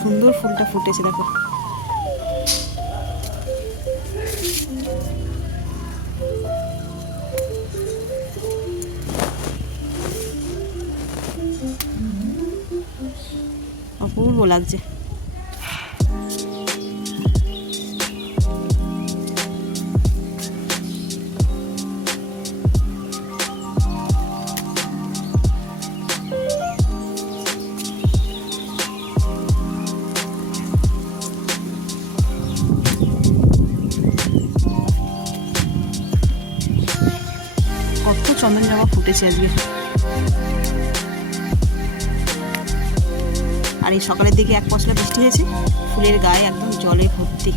সুন্দর ফুলটা ফুটেছে দেখো। অপূর্ব লাগছে। কত চন্দন জবা ফুটেছে আজকে। আর এই সকালের দিকে এক পশলা বৃষ্টি হয়েছে, ফুলের গায়ে একদম জলে ভর্তি।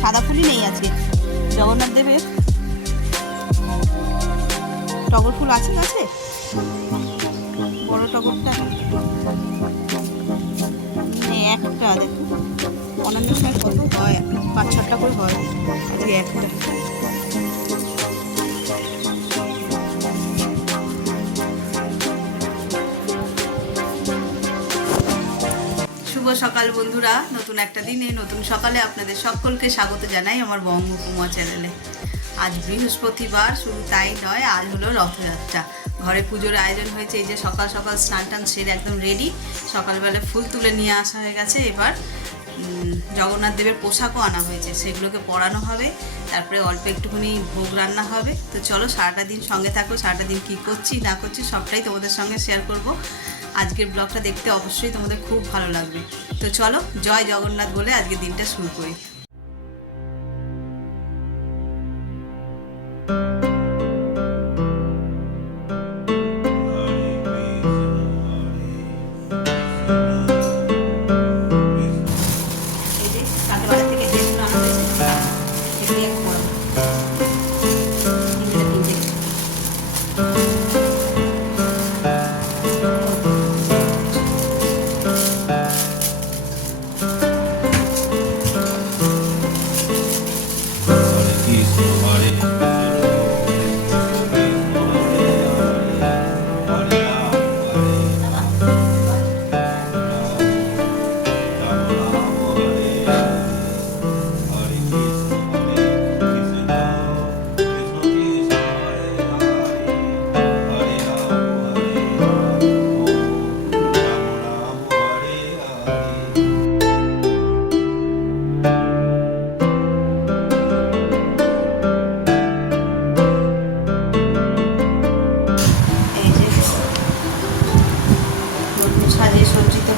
সাদা ফুলই নেই আজকে। জগন্নাথ দেবের টগর ফুল আছে কাছে, বড় টগরটা নেই একটা। দেখো অন্যান্য সময় কত হয়, 5-6টা করে হয়, আজকে একটা। শুভ সকাল বন্ধুরা, নতুন একটা দিনে নতুন সকালে আপনাদের সকলকে স্বাগত জানাই আমার বঙ্গকুমা চ্যানেলে। আজ বৃহস্পতিবার, শুধু তাই নয়, আজ হলো রথযাত্রা। ঘরে পুজোর আয়োজন হয়েছে। এই যে সকাল সকাল স্নান টান সেরে একদম রেডি। সকালবেলা ফুল তুলে নিয়ে আসা হয়ে গেছে। এবার জগন্নাথ দেবের পোশাকও আনা হয়েছে, সেগুলোকে পরানো হবে। তারপরে অল্প একটুখানি ভোগ রান্না হবে। তো চলো সারাটা দিন সঙ্গে থাকো, সারাটা দিন কী করছি না করছি সবটাই তোমাদের সঙ্গে শেয়ার করব। আজকের ব্লগটা দেখতে অবশ্যই তোমাদের খুব ভালো লাগবে। তো চলো জয় জগন্নাথ বলে আজকের দিনটা শুরু করি।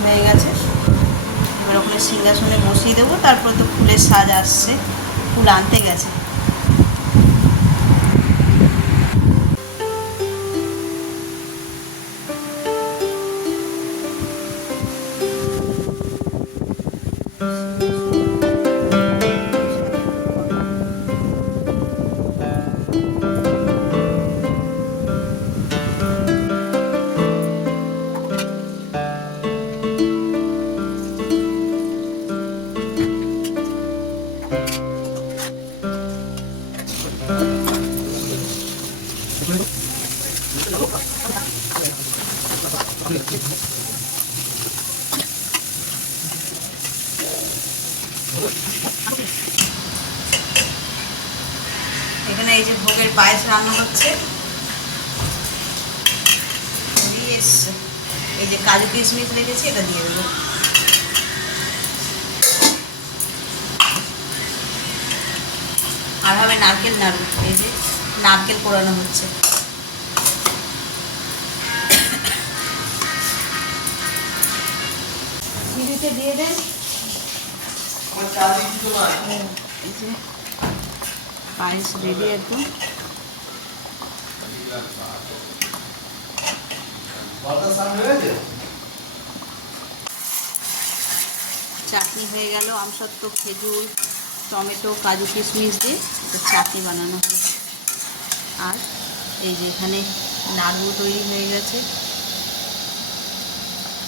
হয়ে গেছে, এবার ওখানে সিংহাসনে বসিয়ে দেবো। তারপর তো ফুলের সাজ আসছে, ফুল আনতে গেছে। এখানে এই যে ভোগের পায়েস রান্না হচ্ছে। এই যে কাজু কিশমিশ রেখেছি, এটা দিয়ে দেবো। আর হবে নারকেল নাড়ু। এই যে নারকেল পোড়ানো হচ্ছে। ঝিলিতে দিয়ে দেন। এই যে পায়েস রেডি একদম। চাটনি হয়ে গেল, আমসত্ত্ব, খেজুর, টমেটো কাজু কিশমিশ দিয়ে একটা চাটনি বানানো হবে। আর এই যে এখানে নাড়ু তৈরি হয়ে গেছে,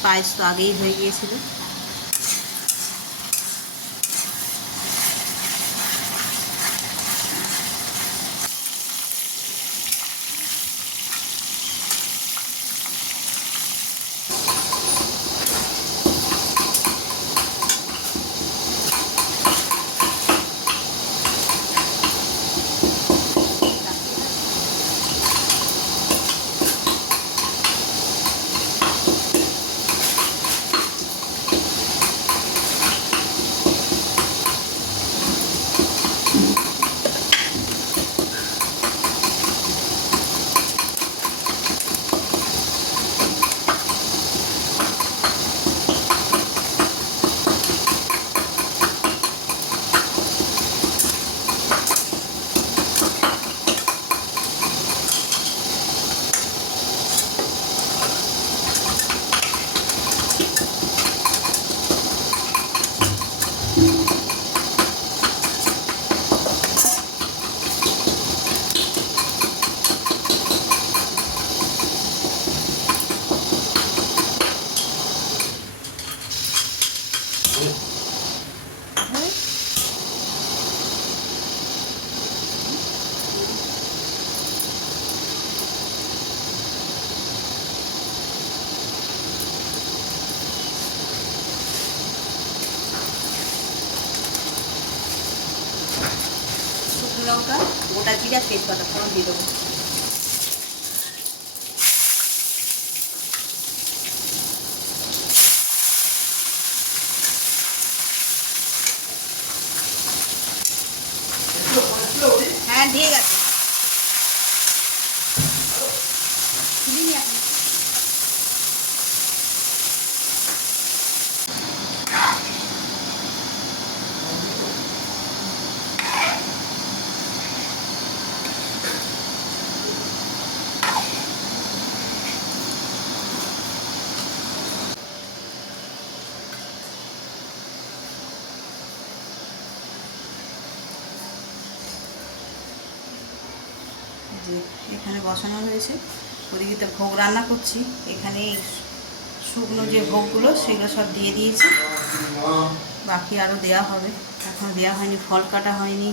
পায়েস তো আগেই হয়ে গিয়েছিল। শুকনো লঙ্কা, গোটা জিরা, তেজপাতা ফোড়ন দিয়ে দেবো। হ্যাঁ দিয়ে গেছে। এখানে বসানো হয়েছে, ওদিকে তো ভোগ রান্না করছি। এখানে শুকনো যে ভোগগুলো সেগুলো সব দিয়ে দিয়েছি, বাকি আরও দেওয়া হবে, এখনও দেওয়া হয়নি, ফল কাটা হয়নি।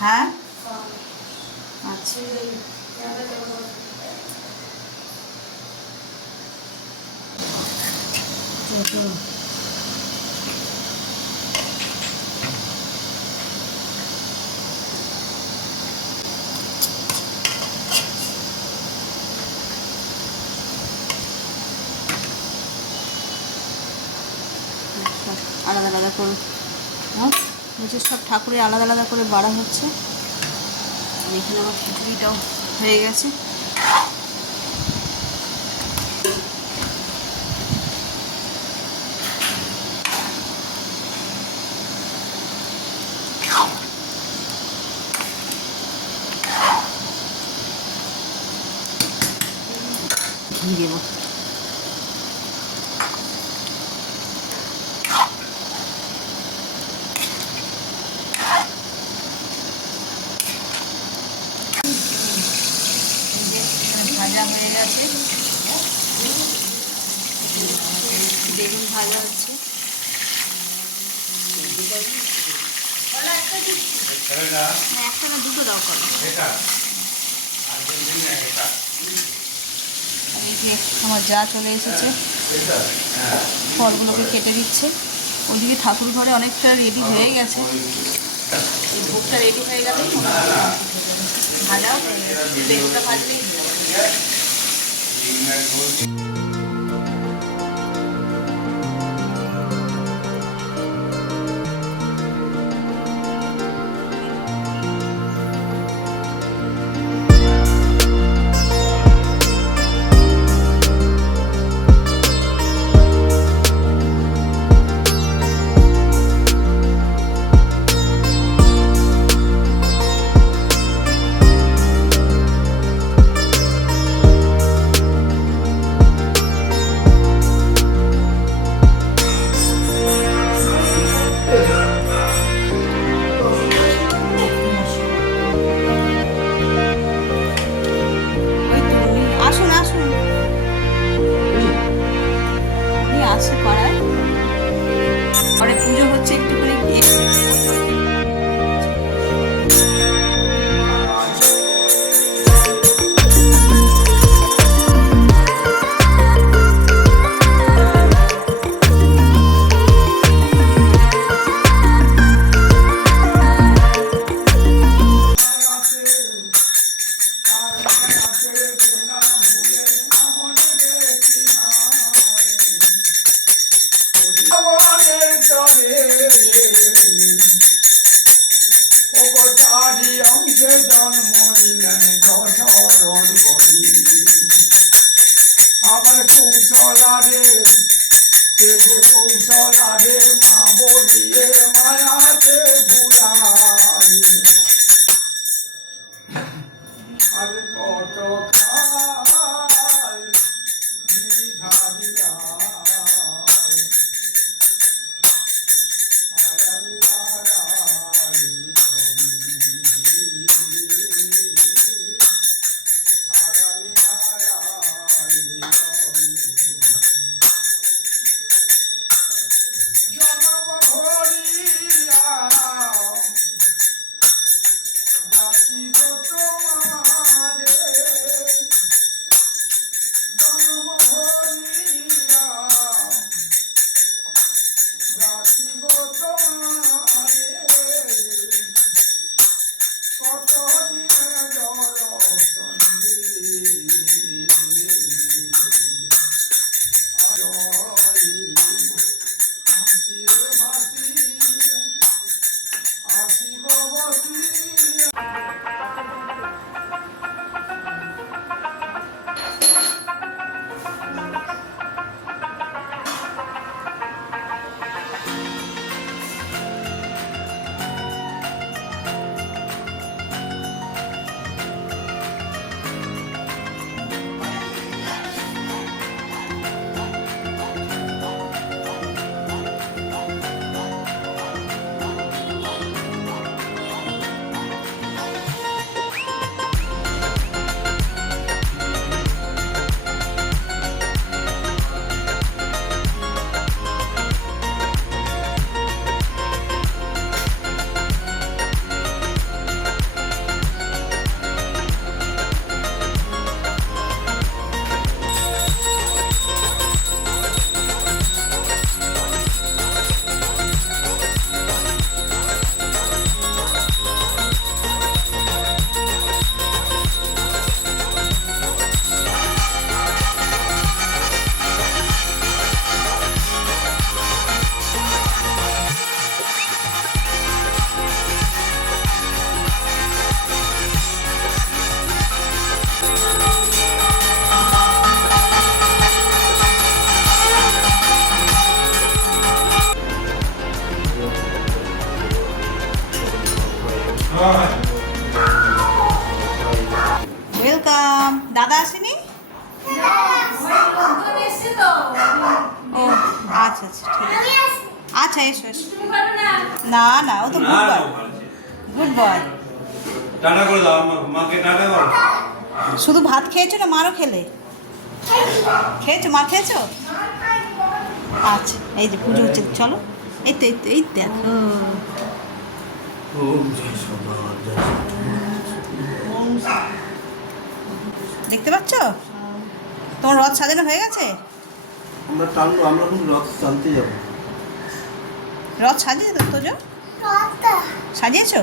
হ্যাঁ আচ্ছা, আলাদা আলাদা করে নিচে সব ঠাকুরের আলাদা আলাদা করে বাড়া হচ্ছে। এখানে আমার খিচুড়িটাও হয়ে গেছে। ঘি দেবো। ভাজা হয়ে গেছে, বেগুন ভাজা হচ্ছে। একটা না দুটো দাও করো। এই যে আমার যা চলে এসেছে, ফলগুলোকে কেটে দিচ্ছে। ওইদিকে ঠাকুর ঘরে অনেকটা রেডি হয়ে গেছে, এই ভোগটা রেডি হয়ে গেলেই ভাজাও হয়ে গেছে, বেগুনটা ভাজলেই ভগবানের তরে অবতারি অংশে জন্ম নিলেন দশরথ বলি। আবার কৌশলারে সে যে কৌশলারে মা বলিয়ে মায়াতে ভুলারে। আর কত কাল বিধারিয়া ওয়েলকাম। দাদা আসেনি? ও আচ্ছা আচ্ছা ঠিক আছে। আচ্ছা এসো এসো। না না ও তো good boy, good boy. Tata করে দাও মাকে, টাটা করো। শুধু ভাত খেয়েছো না মারও খেলে? খেয়েছো, মার খেয়েছো? আচ্ছা এই যে পুজো হচ্ছে, চলো। এই তো এই তো এই দেখো দেখতে পাচ্ছ তোমার রথ সাজানো হয়ে গেছে? আমরা টানবো, আমরা কিন্তু রথ টানতে যাবো। রথ সাজিয়ে তো তোজো সাজিয়েছো?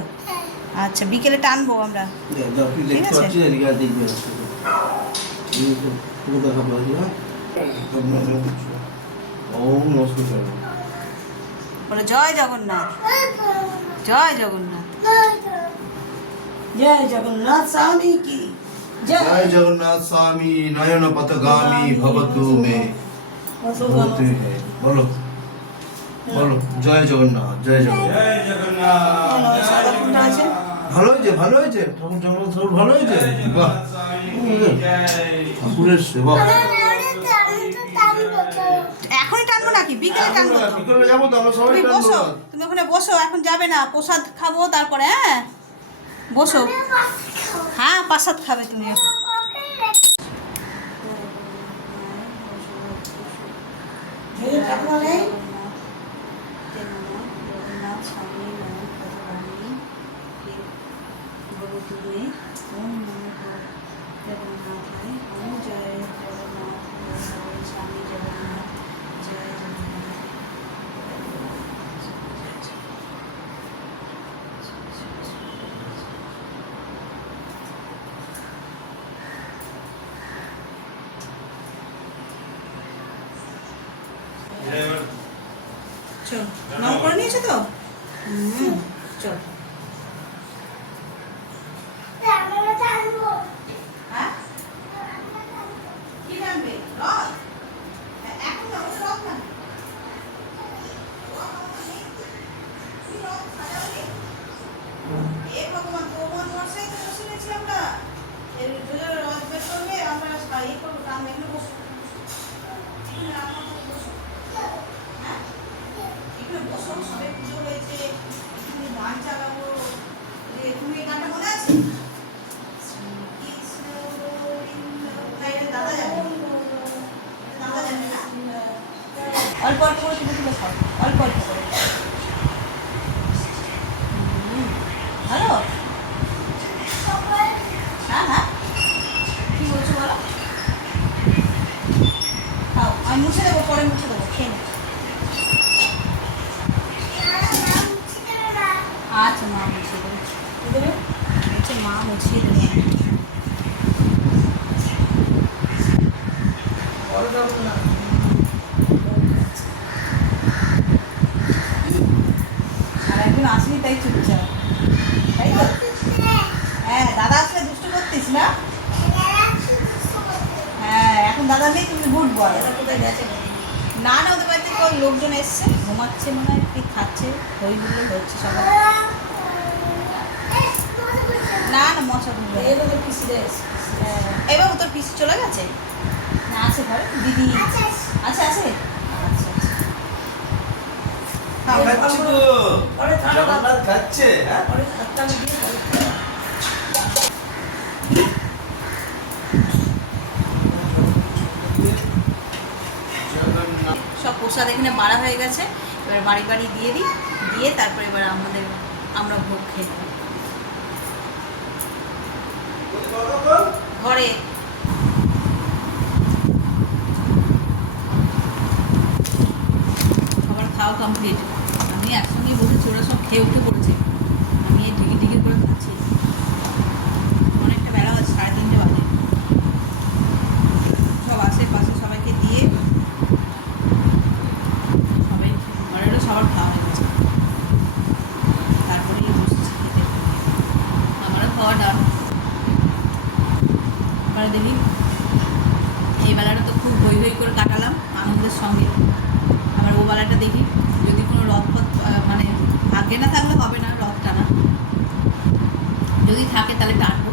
আচ্ছা বিকেলে টানবো আমরা। ঠিক আছে বলে জয় জগন্নাথ, জয় জগন্নাথ, জয় জগন্নাথ স্বামী কি জয় জগন্নাথ স্বামী নয়ন পথগামী ভবতু মে। বলো বলো জয় জগন্নাথ, জয় জগন্নাথ। ভালো হয়েছে, ভালো হয়েছে, ঠাকুর জগন্নাথ ভালো হয়েছে। বাহ, ঠাকুরের সেবা। এখনই টানবো নাকি বিকেলে টানবো? তো বিকেলে যাবো তো আমরা সবাই তুমি টানবো। বসো, তুমি ওখানে বসো, এখন যাবে না, প্রসাদ খাবো তারপরে। হ্যাঁ বসো, হ্যাঁ প্রসাদ খাবে তুমি। চল নাম করে নিয়েছো তো? চল। হ্যাঁ কি জানবে? রথ? এখন তো আমাদের রথ না। এ ভগবান, ভগবান মশাই তো বসে রয়েছি আমরা। এর জন্য রথ বের করবে, আমরা ইয়ে করবো, কাম এখানে বসবো। এখানে আমার মতো বসো। হ্যাঁ? এখানে বসো, সবাই পুজো হয়েছে, এখানে গান চালাবো। তুমি এই গানটা মনে আছে? শ্রীকৃষ্ণ গোবিন্দ। না, এটা দাদা জানে। এটা দাদা জানে না? অল্প অল্প করে তুলে তুলে খাও, অল্প অল্প করে। ভালো? হ্যাঁ হ্যাঁ, কি বলছো বলো? খাও, আমি মুছে দেবো, পরে মুছে দেবো, খেয়ে নে। আচ্ছা মা মুছিয়ে দেবে। কি দেবে? আচ্ছা মা মুছিয়ে দেবে। আর একজন আসেনি তাই চুপচাপ, তাই তো? হ্যাঁ, দাদা আসলে দুষ্টু করতিস না? হ্যাঁ, এখন দাদা নেই, তুমি গুড বয়। না না, ওদের বাড়িতে কোনো লোকজন এসছে, ঘুমাচ্ছে মনে হয়, কি খাচ্ছে, হই হুল্লোড় হচ্ছে সবাই। না না, মশা ঢুকবে। এবার তোর পিসি চলে গেছে? না আছে ঘরে, দিদি আচ্ছা আছে। আচ্ছা খাচ্ছি তো জগন্নাথ খাচ্ছে। হ্যাঁ জগন্নাথ। সব প্রসাদ এখানে বাড়া হয়ে গেছে, এবার বাড়ি বাড়ি দিয়ে দিই, দিয়ে তারপরে এবার আমরা ভোগ খেয়ে নেব ঘরে। খাবার খাওয়া কমপ্লিট, আমি একসঙ্গেই বসেছি, ওরা সব খেয়ে উঠে পড়েছে, আমি এই টিকিট টিকিট করে খাচ্ছি। অনেকটা বেলা বাজে, 3:30 বাজে। সব আশেপাশে সবাইকে দিয়ে সবাই ঘরেরও সবার খাওয়া হয়ে গেছে, তারপরেই বসেছি খেতে। আমারও খাওয়া ডান। এবারে দেখি, এই বেলাটা তো খুব হই হই করে কাটালাম আনন্দের সঙ্গে। আবার ও বেলাটা দেখি যদি কোনো রথ পথ মানে ভাগ্যে না থাকলে হবে না রথ টানা, যদি থাকে তাহলে টানবো।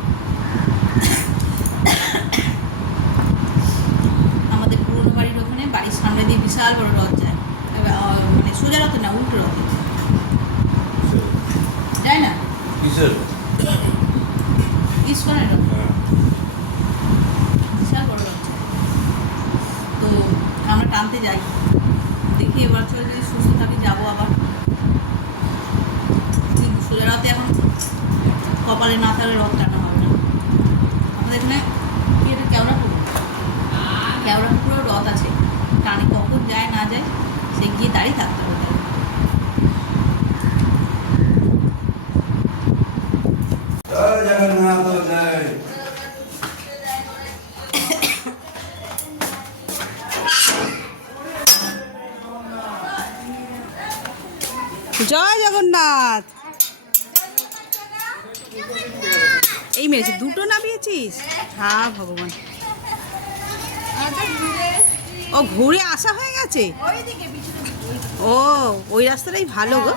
আমাদের পুরোনো বাড়ির ওখানে, বাড়ির সামনে দিয়ে বিশাল বড় রথ যায়, মানে সোজা রথে না, উল্টো রথে যায় না, কিসের? ইস্কনের রথ, বিশাল বড় রথ যায়। তো আমরা টানতে যাই, দেখি এবছর যদি সুস্থ থাকি যাবো আবার। কিন্তু সোজা রথে এখন কপালে না থাকলে রথ টানা হবে না। আমাদের এখানে কি এটা কেওড়াপুকুরেও রথ আছে, টানে কখন যায় না যায় সে গিয়ে দাঁড়িয়ে থাকতে হবে। জয় জগন্নাথ জয়। জয় জগন্নাথ। এই মেরেছে, দুটো নামিয়েছিস? হ্যাঁ ভগবান, ও ঘুরে আসা হয়ে গেছে। ও ওই রাস্তাটাই ভালো গো।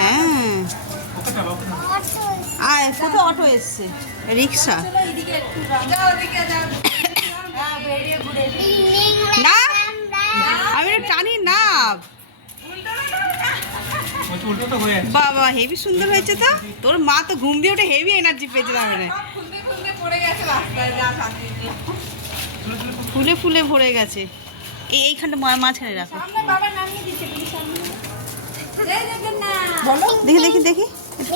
হ্যাঁ, আর কোথাও অটো এসছে, রিক্সা না, আমি টানি না। বাবা হেভি সুন্দর হয়েছে তো, তোর মা তো ঘুম দিয়ে উঠে হেভি এনার্জি পেয়েছে তাহলে। ফুলে ফুলে ভরে গেছে, এইখানটা মাঝখানে রাখো। দেখি দেখি দেখি,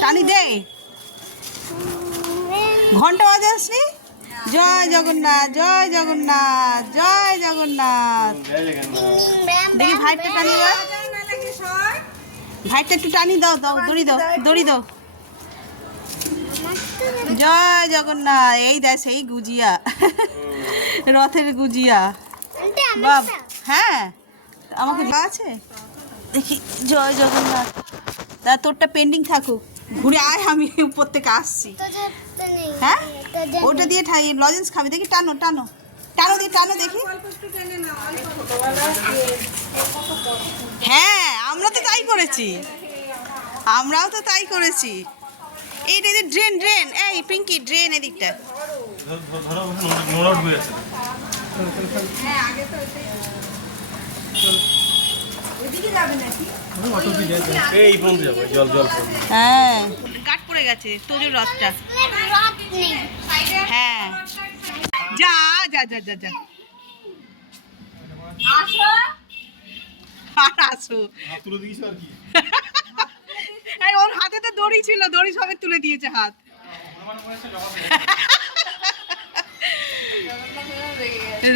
টানি দে, ঘন্টা বাজে আসনি। জয় জগন্নাথ জয় জগন্নাথ জয় জগন্নাথ। দেখি ভাইটা টানি দাও, ভাইটা একটু টানি দাও, দাও দড়ি দাও, দড়ি দাও। জয় জগন্নাথ। এই দেখ সেই গুজিয়া, রথের গুজিয়া। বাব হ্যাঁ, আমাকে আছে। দেখি জয় জগন্নাথ। তা তোরটা পেন্ডিং থাকুক, ঘুরে আয়, আমি উপর থেকে আসছি। হ্যাঁ ওটা দিয়ে লজেন্স খাবি, দেখি টানো টানো টানো দিয়ে টানো দেখি। হ্যাঁ আমরা তো তাই করেছি, আমরাও তো তাই করেছি। এইটা যে ড্রেন ড্রেন, এই পিঙ্কি ড্রেন এদিকটা। হ্যাঁ গাট পড়ে গেছে তোজোর রথটা। হ্যাঁ যা যা যা যা যা আর আসো। এই ওর হাতে তো দড়ি ছিল, দড়ি সবে তুলে দিয়েছে হাত।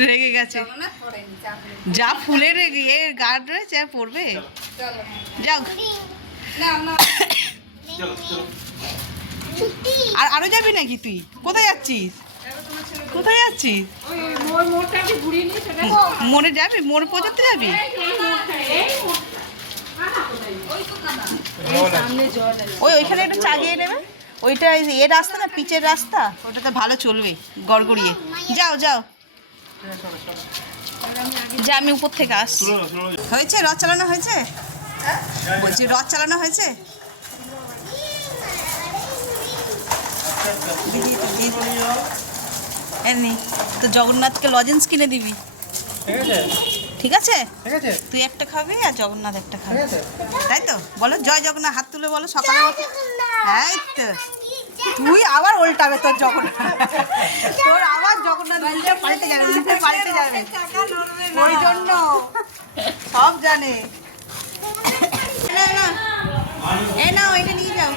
রেগে গেছে, যা ফুলের গার্ড রয়েছে পড়বে। যাও আর আরো যাবি নাকি তুই? কোথায় যাচ্ছিস? কোথায় যাচ্ছিস? মোড়ে যাবি? মোড়ে পৌঁছাতে যাবি? ওই ওইখানে একটু চাগিয়ে নেবে, ওইটা এর রাস্তা না পিচের রাস্তা, ওটাতে ভালো চলবে গড়গড়িয়ে। যাও যাও যা, আমি উপর থেকে আসছি। হয়েছে রথ চালানো হয়েছে? বলছি রথ চালানো হয়েছে? এমনি তো জগন্নাথকে লজেন্স কিনে দিবি, ঠিক আছে? তুই একটা খাবি আর জগন্নাথ একটা খাবি, তাই তো? বলো জয় জগন্নাথ, হাত তুলে বলো সকালে। হ্যাঁ তো তুই আবার উল্টাবে, তোর জগন্নাথ, তোর আবার জগন্নাথ উল্টে পাল্টে যাবে, উল্টে পাল্টে যাবে, ওই জন্য সব জানে। এ নাও এটা নিয়ে যাও।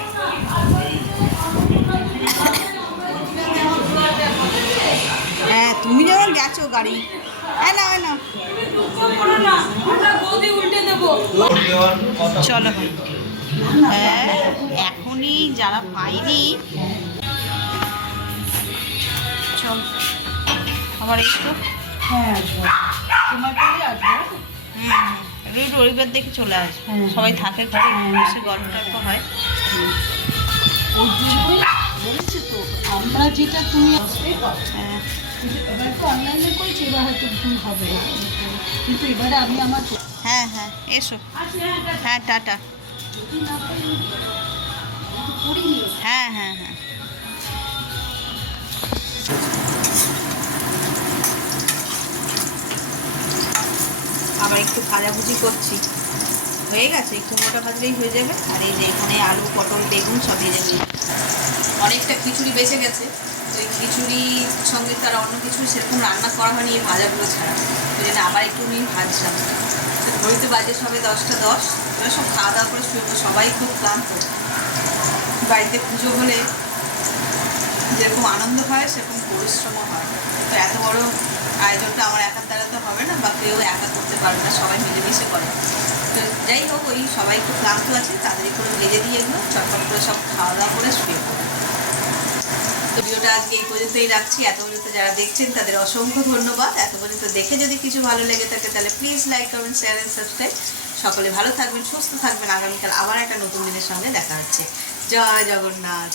হ্যাঁ তুমি যখন গেছো গাড়ি, হ্যাঁ না না চলো। হ্যাঁ এখনই যারা পাইনি চল আবার একটু। হ্যাঁ রবিবার দেখে চলে আসবে, সবাই থাকে ঘরে, বসে গল্প টল্প হয়। বলেছি তো আমরা যেটা তুমি হ্যাঁ এবার তো অনলাইনে করেছি, এবার হয়তো ভুল হবে না, কিন্তু এবারে আমি আমার হ্যাঁ হ্যাঁ এসো। হ্যাঁ টাটা। হ্যাঁ হ্যাঁ হ্যাঁ আবার একটু ভাজাভুজি করছি, হয়ে গেছে, একটু মোটা ভাজলেই হয়ে যাবে। আর এই যে এখানে আলু পটল বেগুন সব দিয়ে যাবে। অনেকটা খিচুড়ি বেঁচে গেছে, তো এই খিচুড়ির সঙ্গে তার অন্য কিছু সেরকম রান্না করা হয়নি এই ভাজাগুলো ছাড়া, ওই জন্য আবার একটু নিয়ে ভাজলাম। তো ঘড়িতে বাজে সবে 10টা 10, এবার সব খাওয়া দাওয়া করে শুরু, সবাই খুব ক্লান্ত। বাড়িতে পুজো হলে যেরকম আনন্দ হয় সেরকম পরিশ্রমও হয়, তো এত বড় আয়োজনটা আমার একার দ্বারা তো হবে না, বা কেউ একা করতে পারবে না, সবাই মিলেমিশে করে। তো যাই হোক, ওই সবাই খুব ক্লান্ত আছে, তাড়াতাড়ি করে ভেজে দিয়ে এগুলো চটপট করে সব খাওয়া দাওয়া করে শুয়ে পড়ে। তো ভিডিওটা আজকে এই পর্যন্তই রাখছি। এত পর্যন্ত যারা দেখছেন তাদের অসংখ্য ধন্যবাদ। এত পর্যন্ত দেখে যদি কিছু ভালো লেগে থাকে তাহলে please like comment share and subscribe. সকলে ভালো থাকবেন, সুস্থ থাকবেন। আগামীকাল আবার একটা নতুন দিনের সঙ্গে দেখা হচ্ছে। জয় জগন্নাথ।